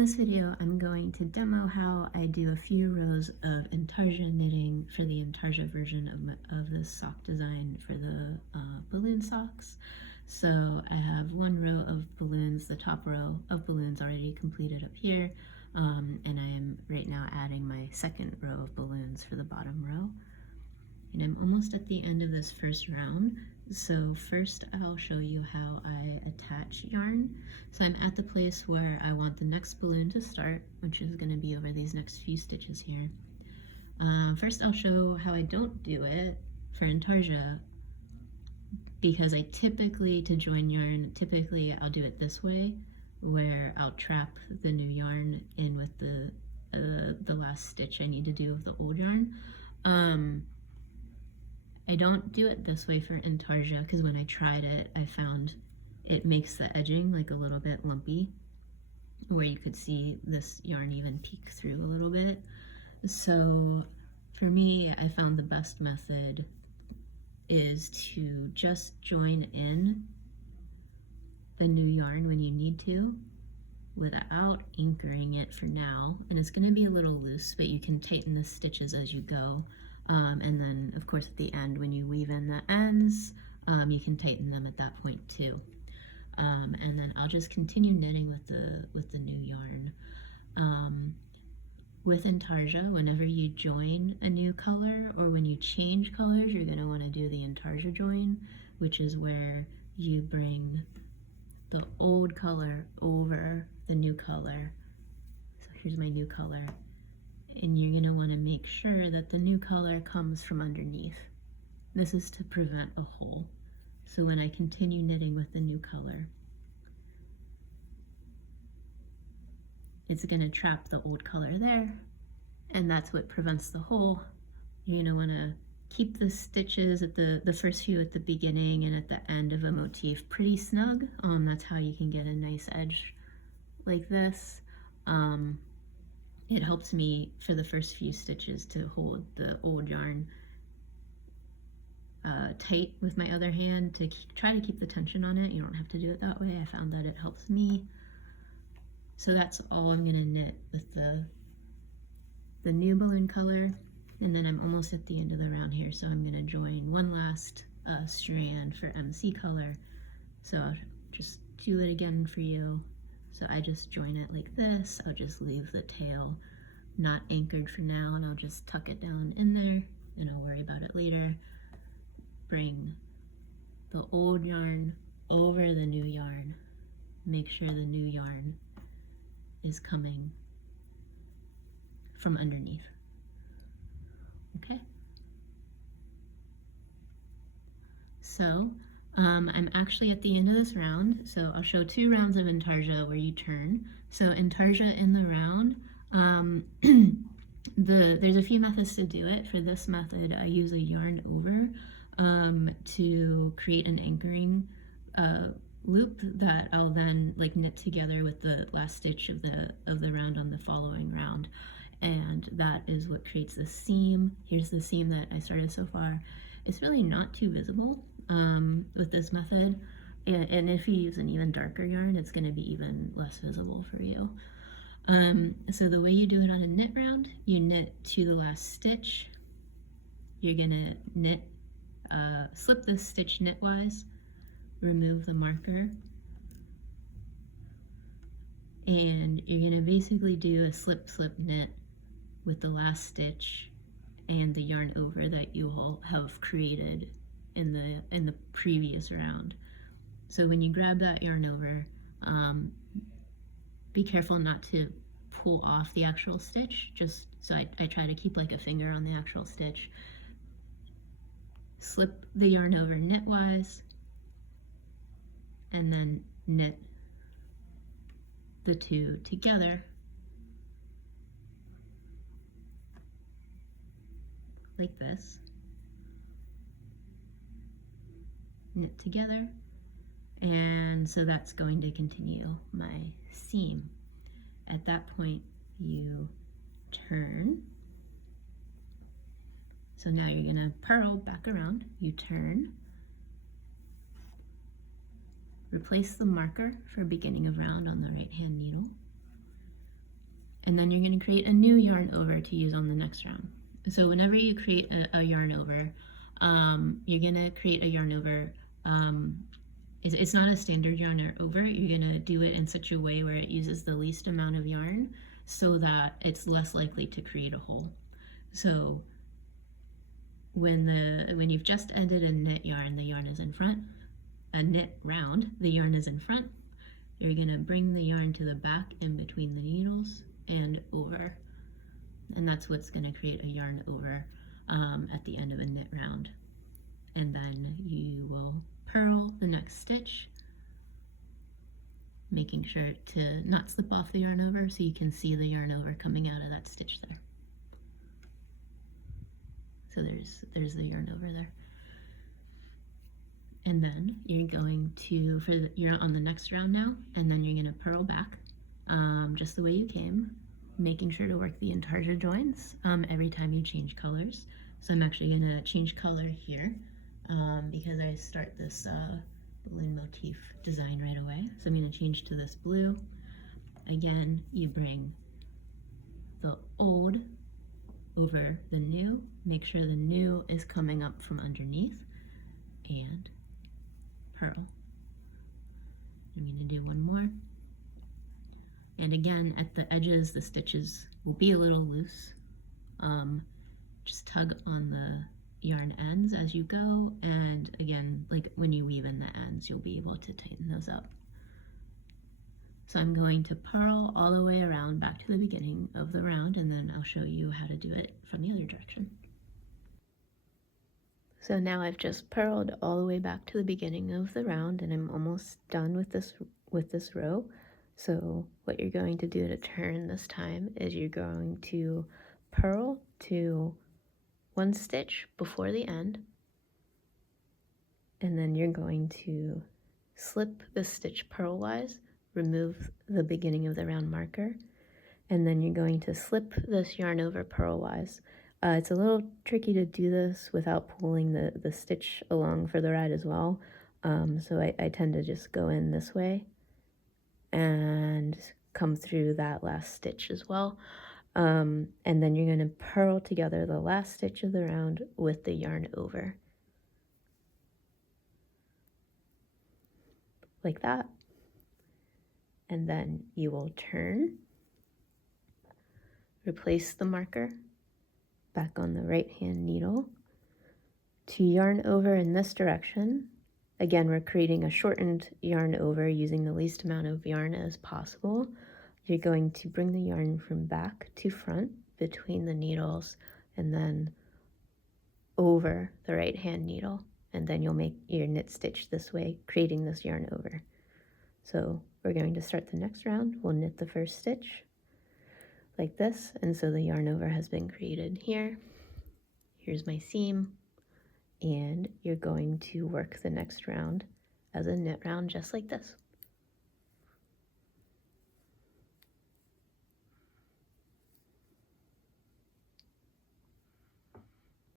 this video, I'm going to demo how I do a few rows of intarsia knitting for the intarsia version of this sock design for the balloon socks. So I have one row of balloons, the top row of balloons already completed up here, and I am right now adding my second row of balloons for the bottom row. And I'm almost at the end of this first round. So first I'll show you how I attach yarn. So I'm at the place where I want the next balloon to start, which is going to be over these next few stitches here. First I'll show how I don't do it for intarsia, because I typically, to join yarn, I'll do it this way, where I'll trap the new yarn in with the last stitch I need to do with the old yarn. I don't do it this way for intarsia because when I tried it, I found it makes the edging like a little bit lumpy, where you could see this yarn even peek through a little bit. So for me, I found the best method is to just join in the new yarn when you need to without anchoring it for now. And it's going to be a little loose, but you can tighten the stitches as you go. And then, of course, at the end, when you weave in the ends, you can tighten them at that point too. And then I'll just continue knitting with the new yarn. With intarsia, whenever you join a new color or when you change colors, you're going to want to do the intarsia join, which is where you bring the old color over the new color. So here's my new color. And you're going to want to make sure that the new color comes from underneath. This is to prevent a hole. So when I continue knitting with the new color, it's going to trap the old color there, and that's what prevents the hole. You're going to want to keep the stitches at the first few at the beginning and at the end of a motif pretty snug. That's how you can get a nice edge like this. It helps me for the first few stitches to hold the old yarn tight with my other hand to try to keep the tension on it. You don't have to do it that way. I found that it helps me. So that's all I'm going to knit with the new balloon color. And then I'm almost at the end of the round here, so I'm going to join one last strand for MC color. So I'll just do it again for you. So I just join it like this. I'll just leave the tail not anchored for now, and I'll just tuck it down in there, and I'll worry about it later. Bring the old yarn over the new yarn. Make sure the new yarn is coming from underneath. Okay? So I'm actually at the end of this round, so I'll show 2 rounds of intarsia where you turn. So intarsia in the round, there's a few methods to do it. For this method, I use a yarn over to create an anchoring loop that I'll then knit together with the last stitch of the round on the following round, and that is what creates the seam. Here's the seam that I started so far. It's really not too visible with this method, and if you use an even darker yarn, it's going to be even less visible for you. So the way you do it on a knit round, you knit to the last stitch. You're going to knit, slip this stitch knitwise, remove the marker, and you're going to basically do a slip slip knit with the last stitch and the yarn over that you all have created in the previous round. So when you grab that yarn over, be careful not to pull off the actual stitch. Just so I try to keep like a finger on the actual stitch. Slip the yarn over knitwise, and then knit the two together like this. Knit together, and so that's going to continue my seam. At that point, you turn. So now you're going to purl back around. You turn, replace the marker for beginning of round on the right hand needle, And then you're going to create a new yarn over to use on the next round. So whenever you create a yarn over, you're going to create a yarn over. It's not a standard yarn over. You're going to do it in such a way where it uses the least amount of yarn so that it's less likely to create a hole. So when you've just ended a knit yarn, the yarn is in front. A knit round, the yarn is in front. You're going to bring the yarn to the back in between the needles and over, and that's what's going to create a yarn over at the end of a knit round. And then you will purl the next stitch, making sure to not slip off the yarn over so you can see the yarn over coming out of that stitch there. So there's the yarn over there. And then you're going to, you're on the next round now, and then you're going to purl back just the way you came, making sure to work the intarsia joins every time you change colors. So I'm actually going to change color here because I start this balloon motif design right away. So I'm going to change to this blue. Again, you bring the old over the new, make sure the new is coming up from underneath, and purl. I'm going to do one more. And again, at the edges, the stitches will be a little loose. Just tug on the yarn ends as you go, and again, like when you weave in the ends, you'll be able to tighten those up. So I'm going to purl all the way around back to the beginning of the round, and then I'll show you how to do it from the other direction. So now I've just purled all the way back to the beginning of the round, and I'm almost done with this row. So what you're going to do to turn this time is you're going to purl to one stitch before the end, and then you're going to slip the stitch purlwise, remove the beginning of the round marker, and then you're going to slip this yarn over purlwise. It's a little tricky to do this without pulling the stitch along for the ride as well, so I tend to just go in this way and come through that last stitch as well. And then you're going to purl together the last stitch of the round with the yarn over. Like that. And then you will turn, replace the marker back on the right hand needle to yarn over in this direction. Again, we're creating a shortened yarn over using the least amount of yarn as possible. You're going to bring the yarn from back to front between the needles and then over the right hand needle, and then you'll make your knit stitch this way, creating this yarn over. So we're going to start the next round. We'll knit the first stitch like this, and so the yarn over has been created here. Here's my seam, and you're going to work the next round as a knit round just like this.